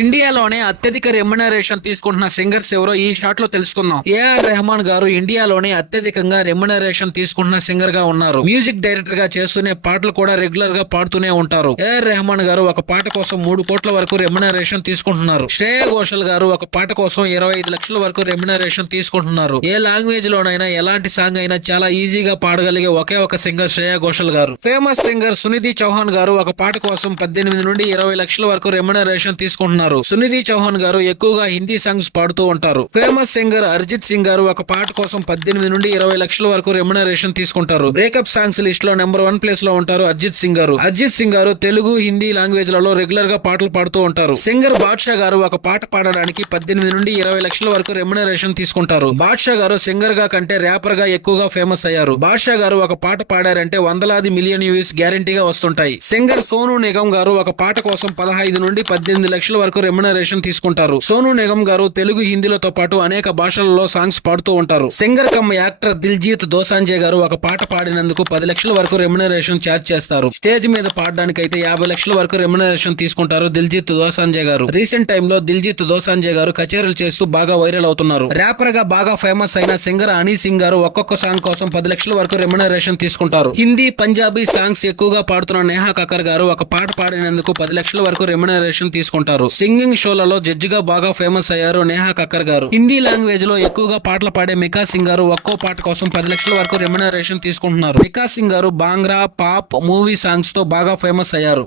ఇండియాలోనే అత్యధిక రెమ్యునరేషన్ తీసుకుంటున్న సింగర్స్ ఎవరో ఈ షాట్ లో తెలుసుకుందాం. ఏఆర్ రెహమాన్ గారు ఇండియాలోనే అత్యధికంగా రెమ్యునరేషన్ తీసుకుంటున్న సింగర్ గా ఉన్నారు. మ్యూజిక్ డైరెక్టర్ గా చేస్తూనే పాటలు కూడా రెగ్యులర్ గా పాడుతూనే ఉంటారు. ఏఆర్ రెహమాన్ గారు ఒక పాట కోసం 3 కోట్ల వరకు రెమ్యునరేషన్ తీసుకుంటున్నారు. శ్రేయా ఘోషల్ గారు ఒక పాట కోసం 25 లక్షల వరకు రెమ్యునరేషన్ తీసుకుంటున్నారు. ఏ లాంగ్వేజ్ లోనైనా ఎలాంటి సాంగ్ అయినా చాలా ఈజీగా పాడగలిగే ఒకే ఒక సింగర్ శ్రేయా ఘోషల్ గారు. ఫేమస్ సింగర్ సునిధి చౌహాన్ గారు ఒక పాట కోసం 18 నుండి 20 లక్షల వరకు రెమ్యునరేషన్ తీసుకుంటున్నారు. సునిధి చౌహాన్ గారు ఎక్కువగా హిందీ సాంగ్స్ పాడుతూ ఉంటారు. ఫేమస్ సింగర్ అరిజిత్ సింగ్ గారు ఒక పాట కోసం 18 నుండి 20 లక్షల వరకు రెమ్యునరేషన్ తీసుకుంటారు. బ్రేకప్ సాంగ్స్ లిస్ట్ లో నెంబర్ 1 ప్లేస్ లో ఉంటారు అరిజిత్ సింగ్ గారు. అరిజిత్ సింగ్ గారు తెలుగు, హిందీ లాంగ్వేజ్ లలో రెగ్యులర్ గా పాటలు పాడుతూ ఉంటారు. సింగర్ బాద్షా గారు ఒక పాట పాడడానికి 18 నుండి 20 లక్షల వరకు రెమ్యునరేషన్ తీసుకుంటారు. బాద్షా గారు సింగర్ గా కంటే ర్యాపర్ గా ఎక్కువగా ఫేమస్ అయ్యారు. బాద్షా గారు ఒక పాట పాడారంటే వందలాది మిలియన్ వ్యూస్ గ్యారంటీగా వస్తుంటాయి. సింగర్ సోను నిగమ్ గారు ఒక పాట కోసం 15 నుండి 18 లక్షల వరకు రెమ్యునరేషన్ తీసుకుంటారు. సోను నిగమ్ గారు తెలుగు, హిందీలతో పాటు అనేక భాషలలో సాంగ్స్ పాడుతూ ఉంటారు. సింగర్ కమ్ యాక్టర్ దిల్జీత్ దోసాంజే గారు ఒక పాట పాడినందుకు 10 లక్షల వరకు రెమ్యునరేషన్ ఛార్జ్ చేస్తారు. స్టేజ్ మీద పాడడానికి అయితే 50 లక్షల వరకు రెమ్యునరేషన్ తీసుకుంటారు దిల్జీత్ దోసాంజే గారు. రీసెంట్ టైమ్ లో దిల్జీత్ దోసాంజే గారు కచేరీలు చేస్తూ బాగా వైరల్ అవుతున్నారు. ర్యాపర్ గా బాగా ఫేమస్ అయిన సింగర్ హనీ సింగ్ గారు ఒక్కొక్క సాంగ్ కోసం 10 లక్షల వరకు రెమ్యునరేషన్ తీసుకుంటారు. హిందీ, పంజాబీ సాంగ్స్ ఎక్కువగా పాడుతున్న నేహా కక్కర్ గారు ఒక పాట పాడినందుకు 10 లక్షల వరకు రెమ్యునరేషన్ తీసుకుంటారు. సింగింగ్ షోలలో జడ్జిగా బాగా ఫేమస్ అయ్యారు నేహా కక్కర్ గారు. హిందీ లాంగ్వేజ్ లో ఎక్కువగా పాటలు పాడే మికా సింగ్ గారు ఒక్కో పాట కోసం 10 లక్షల వరకు రెమ్యునరేషన్ తీసుకుంటున్నారు. మికా సింగ్ గారు బాంగ్రా, పాప్, మూవీ సాంగ్స్ తో బాగా ఫేమస్ అయ్యారు.